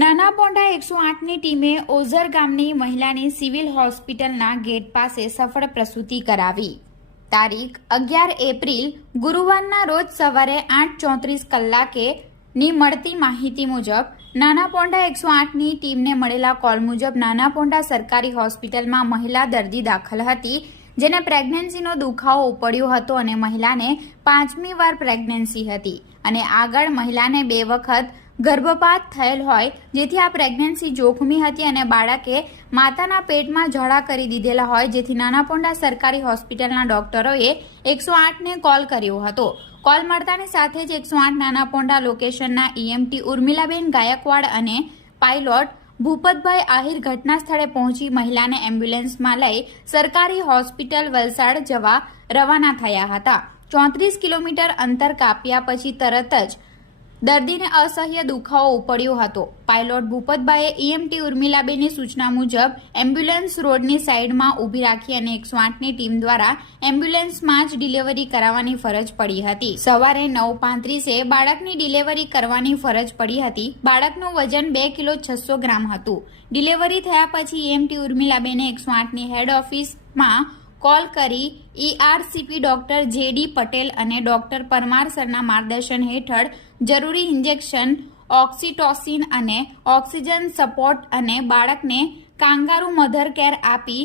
નાના પોંઢા 108ની ટીમે ઓઝર ગામની મહિલાની સિવિલ હોસ્પિટલના ગેટ પાસે સફળ પ્રસૂતિ કરાવી। તારીખ 11 એપ્રિલ ગુરુવારના રોજ સવારે 8:34 કલાકેની મળતી માહિતી મુજબ નાના પોંઢા 108ની ટીમને મળેલા કોલ મુજબ નાના પોંઢા સરકારી હોસ્પિટલમાં મહિલા દર્દી દાખલ હતી, જેને પ્રેગ્નન્સીનો દુખાવો ઉપડ્યો હતો અને મહિલાને 5મી વાર પ્રેગ્નન્સી હતી અને આગળ મહિલાને 2 વખત ગર્ભપાત થયેલ હોય, જેથી આ પ્રેગ્નન્સી જોખમી હતી અને બાળકે માતાના પેટમાં ઝાડા કરી દીધેલા હોય, જેથી નાના પોંઢા સરકારી હોસ્પિટલના ડોક્ટરોએ 108ને કોલ કર્યો હતો। કોલ મળતાની સાથે જ 108 નાના પોંઢા લોકેશનના EMT ઉર્મિલાબેન ગાયકવાડ અને પાયલોટ ભૂપતભાઈ આહિર ઘટના સ્થળે પહોંચી મહિલાને એમ્બ્યુલન્સમાં લઈ સરકારી હોસ્પિટલ વલસાડ જવા રવાના થયા હતા। 34 કિલોમીટર અંતર કાપ્યા પછી તરત જ દર્દીને અસહ્ય દુખાવો ઉપડ્યો હતો। પાયલોટ ભૂપતભાઈએ EMT ઉર્મિલાબેનની સૂચના મુજબ એમ્બ્યુલન્સ રોડની સાઈડમાં ઊભી રાખી અને 108ની ટીમ દ્વારા એમ્બ્યુલન્સમાં જ ડિલિવરી કરાવવાની ફરજ પડી હતી। સવારે 9:35 બાળકની ડિલિવરી કરવાની ફરજ પડી હતી। બાળકનું વજન 2 કિલો 600 ગ્રામ હતું। ડિલિવરી થયા પછી EMT ઉર્મિલાબેને 108ની હેડ ઓફિસમાં કોલ કરી ERCP ડોક્ટર JD પટેલ અને ડોક્ટર પરમાર સરના માર્ગદર્શન હેઠળ જરૂરી ઇન્જેક્શન, ઓક્સિટોસિન અને ઓક્સિજન સપોર્ટ અને બાળકને કાંગારૂ મધર કેર આપી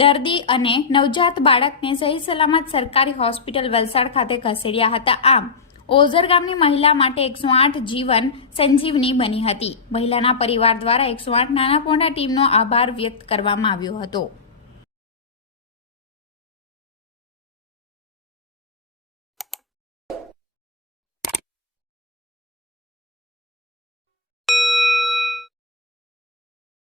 દર્દી અને નવજાત બાળકને સહી સલામત સરકારી હોસ્પિટલ વલસાડ ખાતે ખસેડ્યા હતા। આમ ઓઝર ગામની મહિલા માટે 108 જીવન સંજીવની બની હતી। મહિલાના પરિવાર દ્વારા 108 નાના પોંઢા ટીમનો આભાર વ્યક્ત કરવામાં આવ્યો હતો।